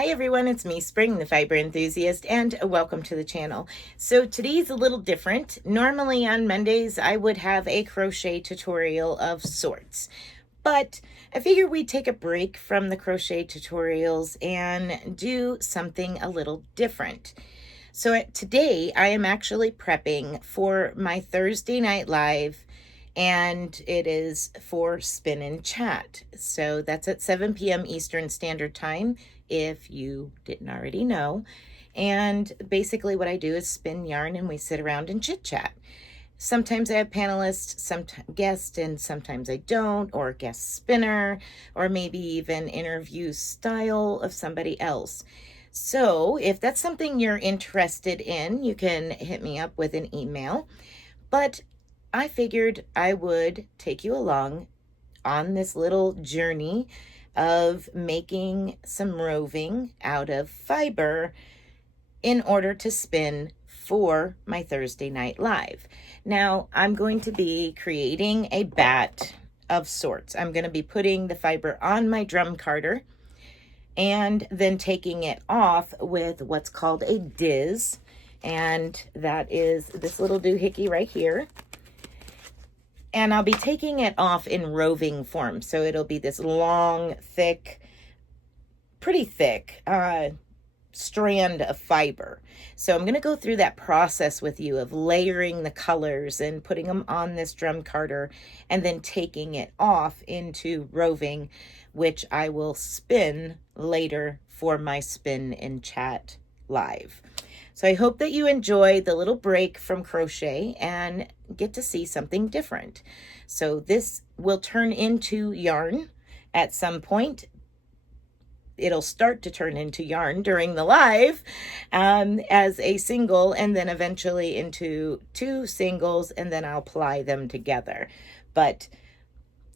Hi everyone, it's me, Spring, the fiber enthusiast, and welcome to the channel. So today's a little different. Normally on Mondays, I would have a crochet tutorial of sorts, but I figured we'd take a break from the crochet tutorials and do something a little different. So today I am actually prepping for my Thursday night live, and it is for Spin and Chat. So that's at 7 p.m. Eastern Standard Time, if you didn't already know. And basically what I do is spin yarn and we sit around and chit chat. Sometimes I have panelists, sometimes guests, and sometimes I don't, or guest spinner, or maybe even interview style of somebody else. So if that's something you're interested in, you can hit me up with an email. But I figured I would take you along on this little journey of making some roving out of fiber in order to spin for my Thursday night live. Now, I'm going to be creating a bat of sorts. I'm going to be putting the fiber on my drum carder and then taking it off with what's called a diz. And that is this little doohickey right here. And I'll be taking it off in roving form. So it'll be this long, thick, pretty thick strand of fiber. So I'm going to go through that process with you of layering the colors and putting them on this drum carder and then taking it off into roving, which I will spin later for my Spin and Chat live. So I hope that you enjoy the little break from crochet and get to see something different. So this will turn into yarn at some point. It'll start to turn into yarn during the live as a single, and then eventually into two singles, and then I'll ply them together. But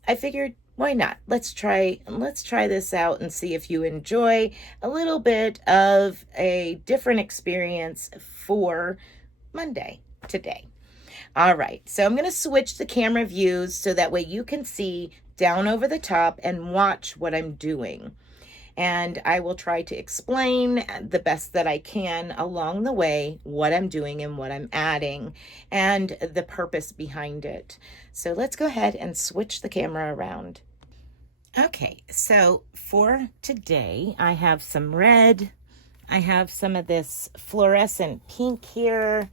I figured, why not? Let's try this out and see if you enjoy a little bit of a different experience for Monday today. All right, so I'm going to switch the camera views so that way you can see down over the top and watch what I'm doing. And I will try to explain the best that I can along the way what I'm doing and what I'm adding and the purpose behind it. So let's go ahead and switch the camera around. Okay, so for today, I have some red. I have some of this fluorescent pink here,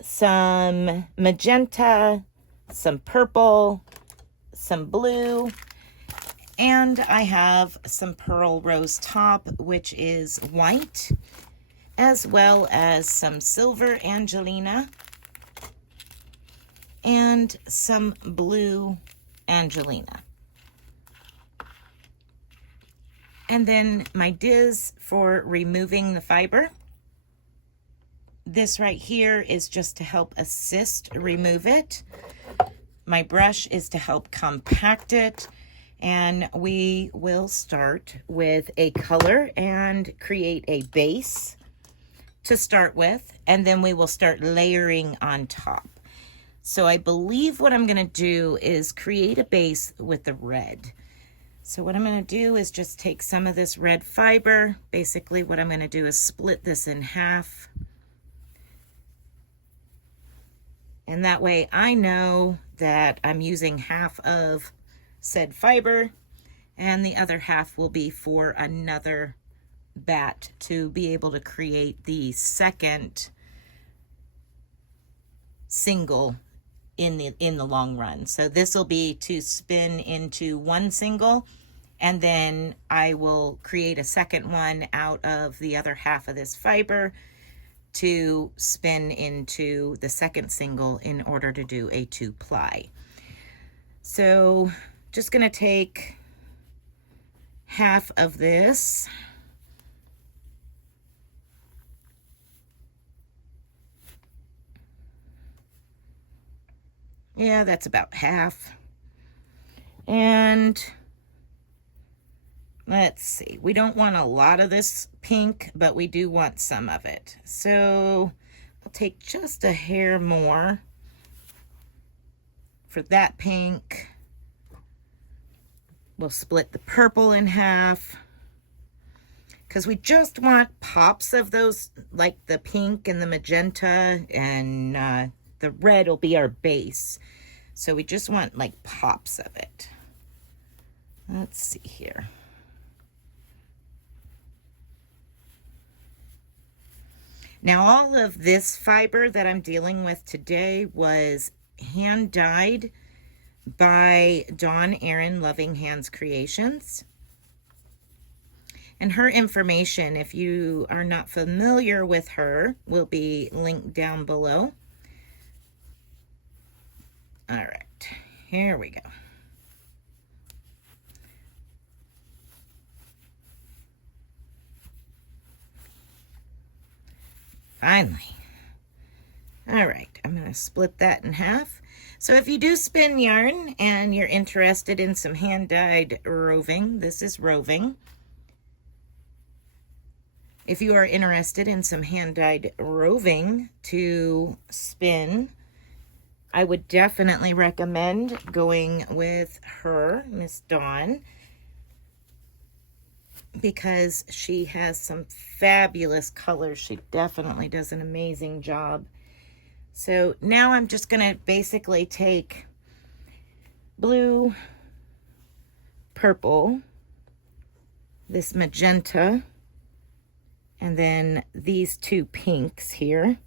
some magenta, some purple, some blue, and I have some pearl rose top, which is white, as well as some silver Angelina and some blue Angelina. And then my diz for removing the fiber. This right here is just to help assist remove it. My brush is to help compact it. And we will start with a color and create a base to start with, and then we will start layering on top. So I believe what I'm going to do is create a base with the red. So what I'm going to do is just take some of this red fiber. Basically what I'm going to do is split this in half. And that way I know that I'm using half of said fiber and the other half will be for another bat to be able to create the second single in the long run. So this will be to spin into one single, and then I will create a second one out of the other half of this fiber to spin into the second single in order to do a 2-ply. So just going to take half of this yeah, that's about half. And let's see, we don't want a lot of this pink, but we do want some of it. So I'll take just a hair more for that pink. We'll split the purple in half. because we just want pops of those, like the pink and the magenta, and the red will be our base. So we just want like pops of it. Let's see here. Now all of this fiber that I'm dealing with today was hand dyed by Dawn Erin Loving Hands Creations. And her information, if you are not familiar with her, will be linked down below. All right, here we go. Finally. All right, I'm going to split that in half. So if you do spin yarn and you're interested in some hand-dyed roving, this is roving. If you are interested in some hand-dyed roving to spin, I would definitely recommend going with her, Miss Dawn, because she has some fabulous colors. She definitely does an amazing job. So now I'm just going to basically take blue, purple, this magenta, and then these two pinks here,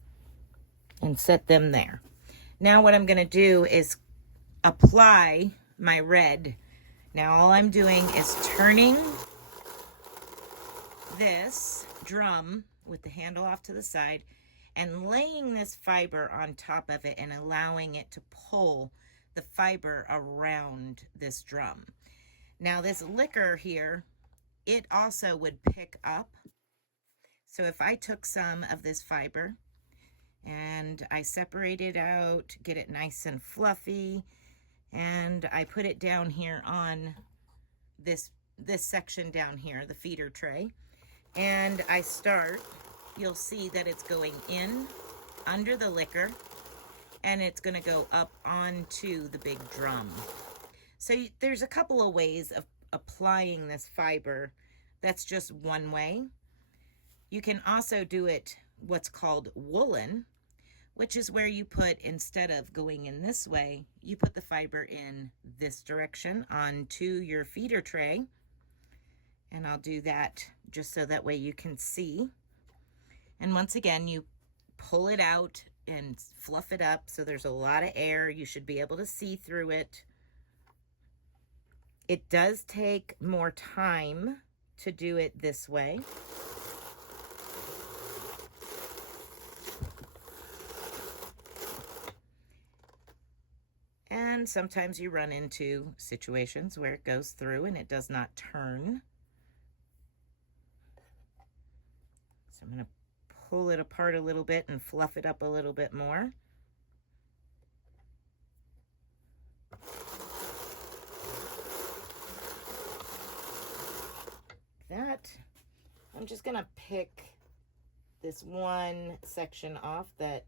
and set them there. Now what I'm going to do is apply my red. Now all I'm doing is turning this drum with the handle off to the side and laying this fiber on top of it and allowing it to pull the fiber around this drum. Now this liquor here, it also would pick up. So if I took some of this fiber and I separate it out, get it nice and fluffy, and I put it down here on this section down here, the feeder tray, and I start, you'll see that it's going in under the liquor and it's going to go up onto the big drum. So there's a couple of ways of applying this fiber. That's just one way. You can also do it what's called woolen, which is where you put, instead of going in this way, you put the fiber in this direction onto your feeder tray. And I'll do that just so that way you can see. And once again, you pull it out and fluff it up so there's a lot of air. You should be able to see through it. It does take more time to do it this way. And sometimes you run into situations where it goes through and it does not turn. So I'm going to pull it apart a little bit and fluff it up a little bit more. That, I'm just going to pick this one section off that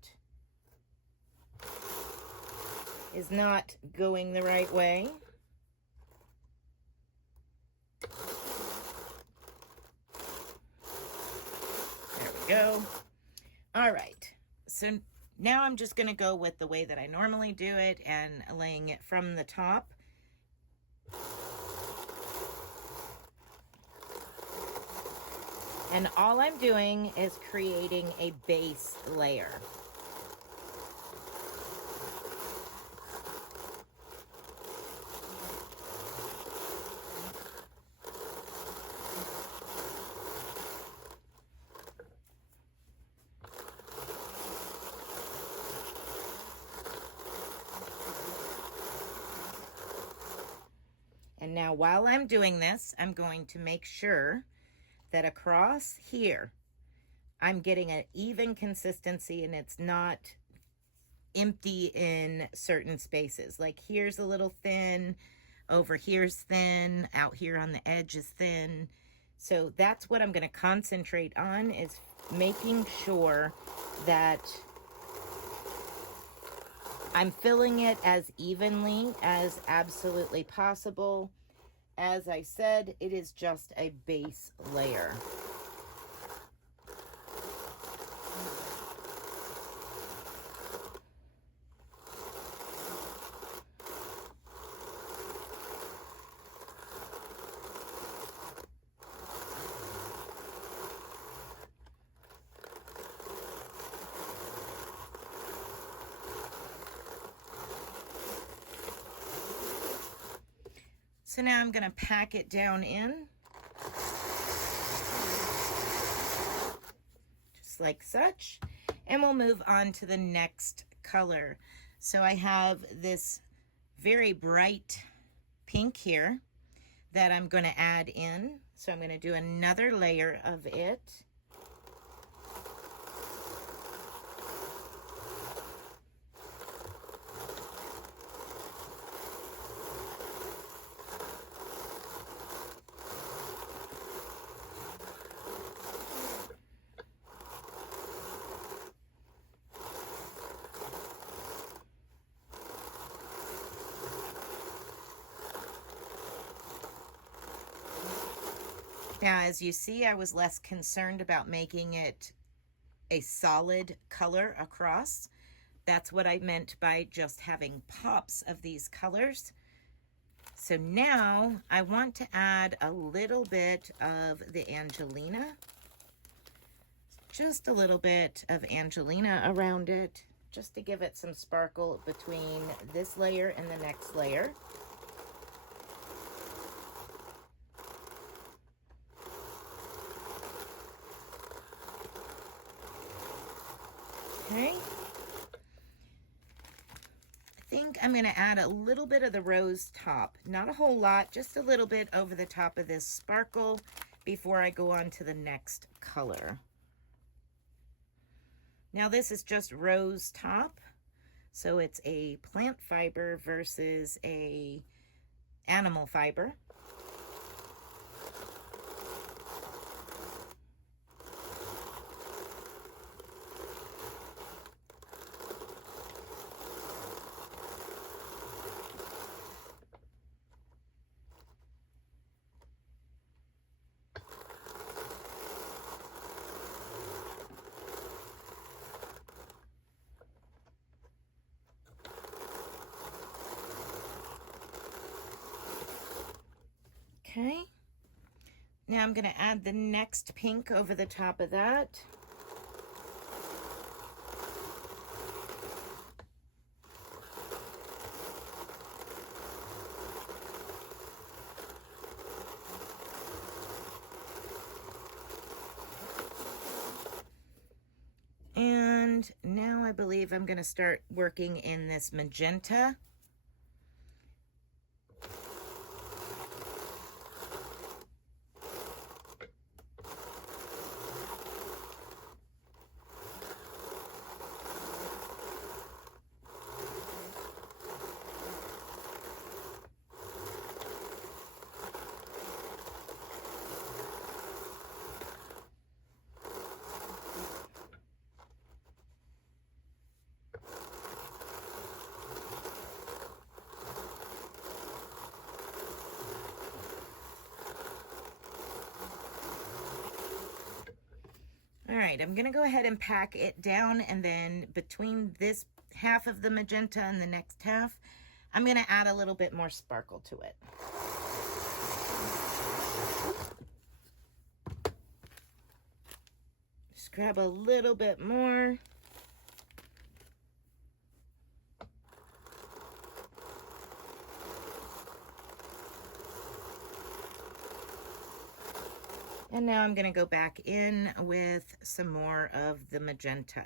is not going the right way. There we go. All right, so now I'm just going to go with the way that I normally do it and laying it from the top. And all I'm doing is creating a base layer. And now while I'm doing this, I'm going to make sure that across here, I'm getting an even consistency and it's not empty in certain spaces. Like here's a little thin, over here's thin, out here on the edge is thin. So that's what I'm going to concentrate on, is making sure that I'm filling it as evenly as absolutely possible. As I said, it is just a base layer. So now I'm going to pack it down in, just like such, and we'll move on to the next color. So I have this very bright pink here that I'm going to add in. So I'm going to do another layer of it. Now, as you see, I was less concerned about making it a solid color across. That's what I meant by just having pops of these colors. So now I want to add a little bit of the Angilina. Just a little bit of Angilina around it, just to give it some sparkle between this layer and the next layer. Okay. I think I'm going to add a little bit of the rose top. Not a whole lot, just a little bit over the top of this sparkle before I go on to the next color. Now this is just rose top. So it's a plant fiber versus a animal fiber. Okay, now I'm going to add the next pink over the top of that. And now I believe I'm going to start working in this magenta. All right, I'm gonna go ahead and pack it down, and then between this half of the magenta and the next half, I'm gonna add a little bit more sparkle to it. Just grab a little bit more. And now I'm going to go back in with some more of the magenta.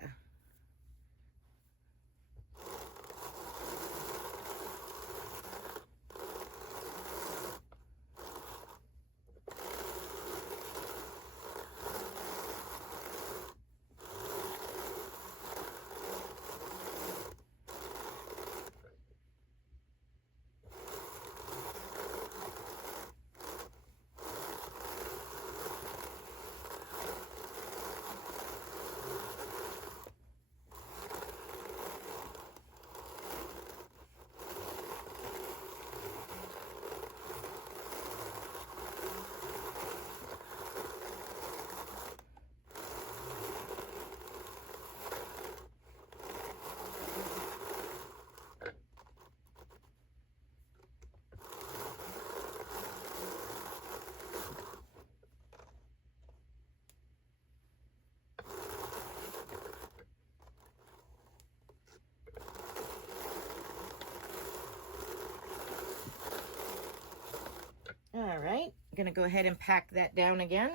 right, I'm gonna go ahead and pack that down again.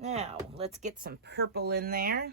Now, let's get some purple in there.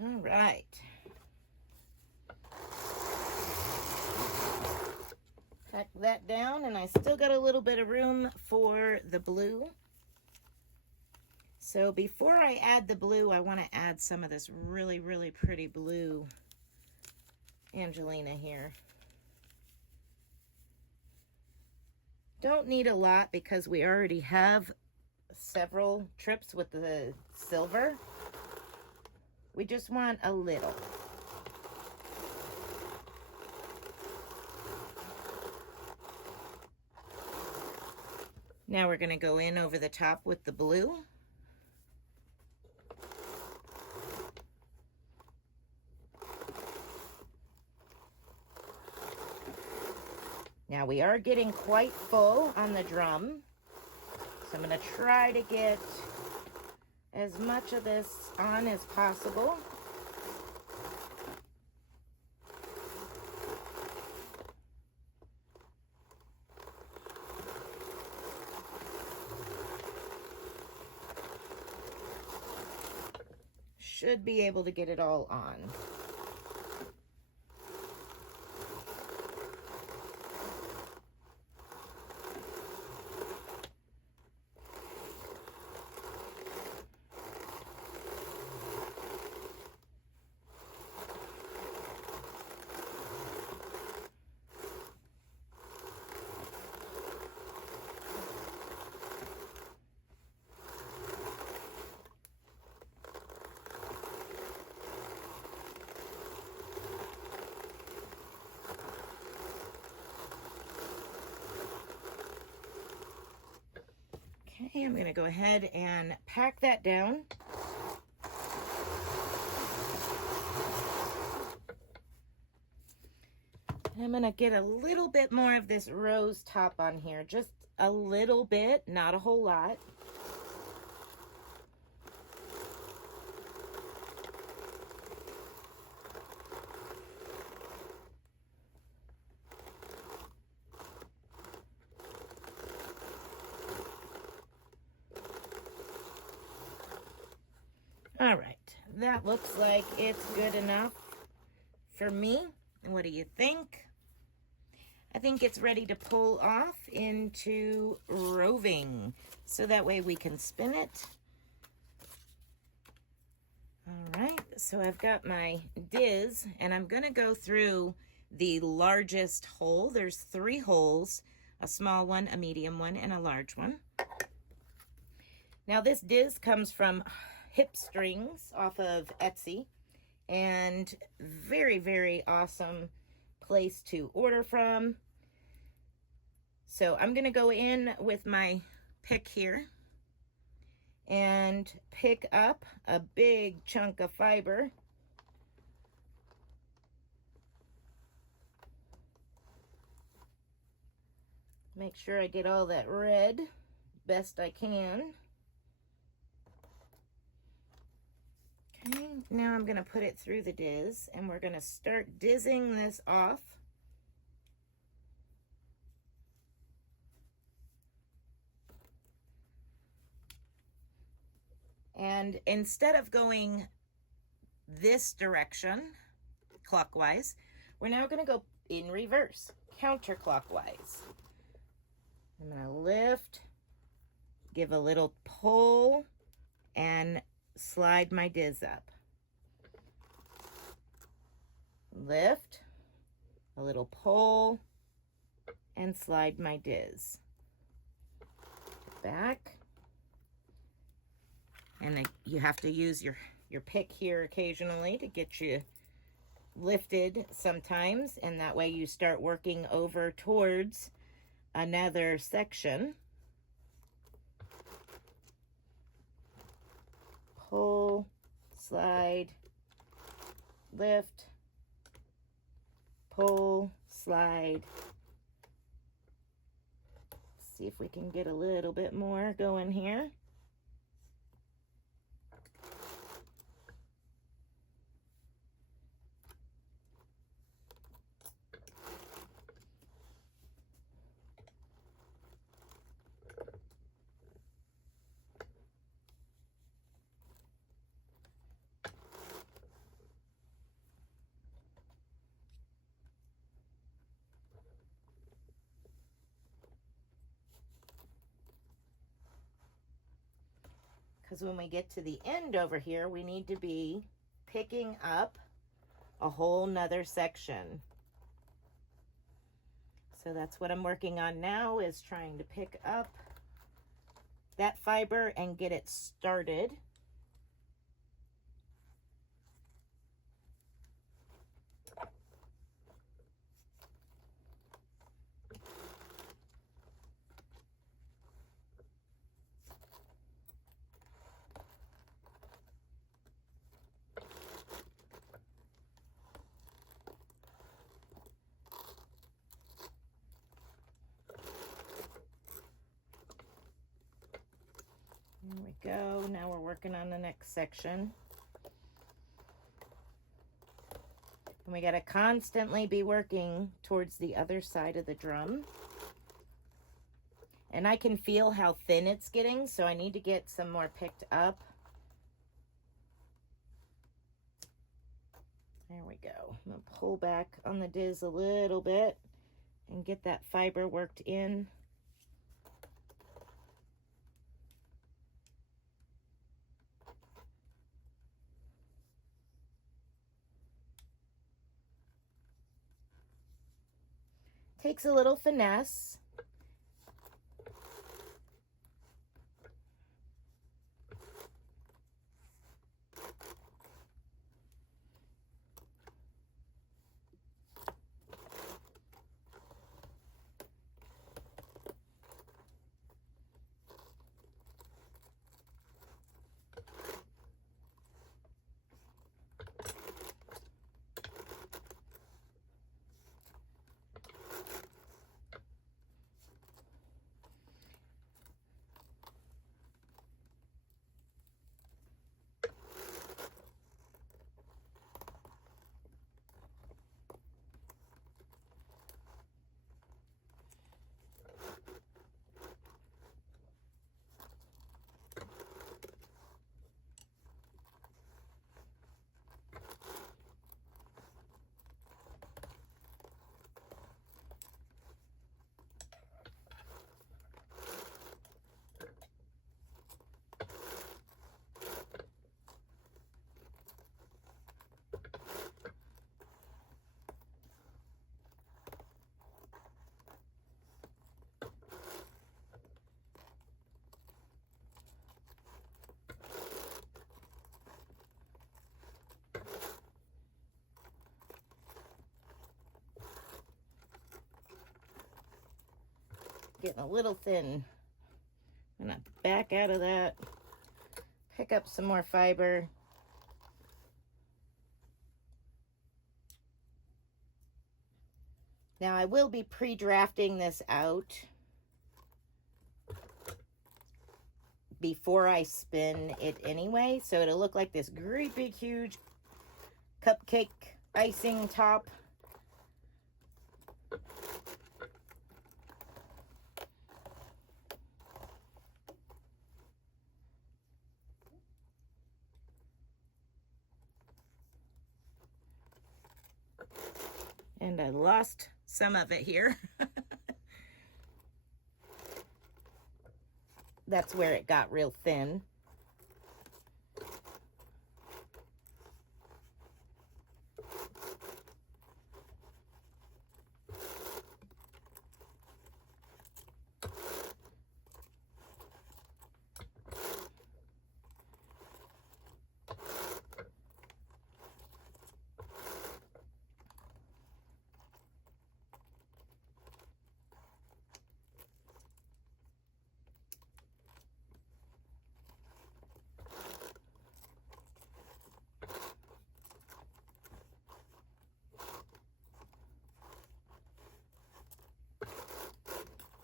All right. Pack that down, and I still got a little bit of room for the blue. So before I add the blue, I want to add some of this really, really pretty blue Angelina here. Don't need a lot because we already have several trips with the silver. We just want a little. Now we're going to go in over the top with the blue. Now we are getting quite full on the drum, so I'm going to try to get as much of this on as possible. Should be able to get it all on. Okay, I'm going to go ahead and pack that down. I'm going to get a little bit more of this rose top on here, just a little bit, not a whole lot. All right, that looks like it's good enough for me. What do you think? I think it's ready to pull off into roving, so that way we can spin it. All right, so I've got my diz, and I'm gonna go through the largest hole. There's 3 holes, a small one, a medium one, and a large one. Now this diz comes from Hip Strings off of Etsy, and very, very awesome place to order from. So I'm gonna go in with my pick here and pick up a big chunk of fiber. Make sure I get all that red best I can. Okay, now I'm going to put it through the diz, and we're going to start dizzing this off. And instead of going this direction, clockwise, we're now going to go in reverse, counterclockwise. I'm going to lift, give a little pull, and slide my diz up. Lift, a little pull, and slide my diz. Back. And you have to use your pick here occasionally to get you lifted sometimes, and that way you start working over towards another section. Pull, slide, lift, pull, slide. See if we can get a little bit more going here. Because when we get to the end over here, we need to be picking up a whole nother section. So that's what I'm working on now, is trying to pick up that fiber and get it started. There we go. Now we're working on the next section. And we got to constantly be working towards the other side of the drum. And I can feel how thin it's getting, so I need to get some more picked up. There we go. I'm going to pull back on the diz a little bit and get that fiber worked in. Takes a little finesse. Getting a little thin. I'm gonna back out of that, pick up some more fiber. Now I will be pre-drafting this out before I spin it anyway, so it'll look like this great big huge cupcake icing top. And I lost some of it here. That's where it got real thin.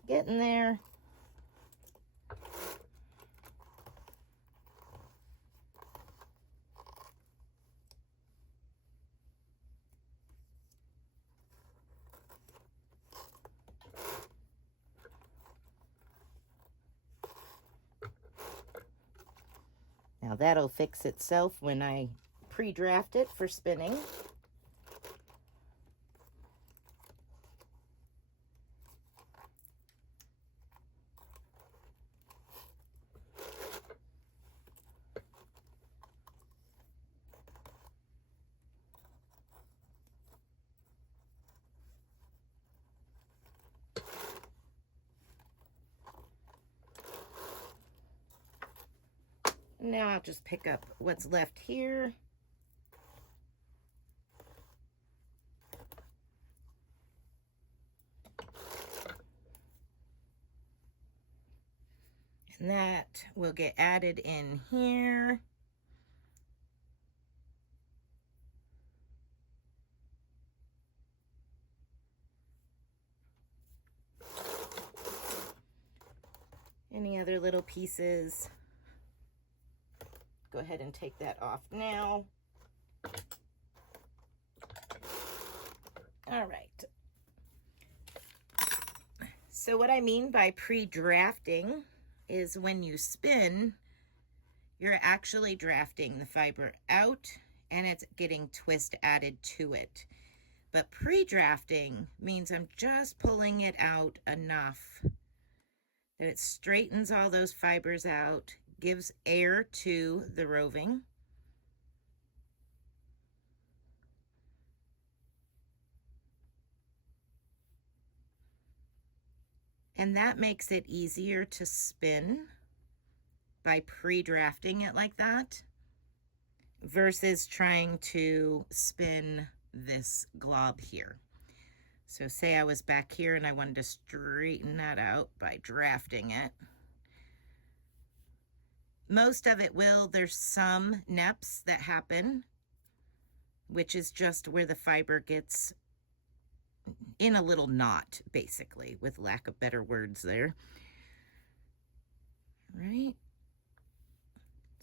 Getting there. Now that'll fix itself when I pre-draft it for spinning. Now I'll just pick up what's left here. And that will get added in here. Any other little pieces? Go ahead and take that off now. All right. So what I mean by pre-drafting is when you spin, you're actually drafting the fiber out and it's getting twist added to it. But pre-drafting means I'm just pulling it out enough that it straightens all those fibers out, gives air to the roving. And that makes it easier to spin by pre-drafting it like that versus trying to spin this glob here. So say I was back here and I wanted to straighten that out by drafting it. Most of it will, there's some neps that happen, which is just where the fiber gets in a little knot, basically, with lack of better words there. Right?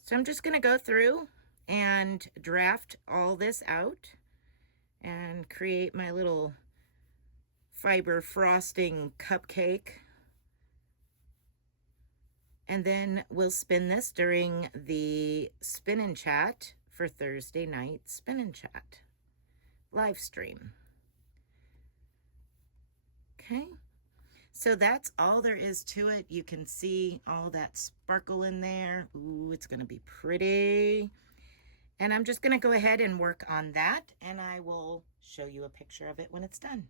So I'm just going to go through and draft all this out and create my little fiber frosting cupcake. And then we'll spin this during the Spin and Chat for Thursday night Spin and Chat live stream. Okay, so that's all there is to it. You can see all that sparkle in there. Ooh, it's going to be pretty. And I'm just going to go ahead and work on that, and I will show you a picture of it when it's done.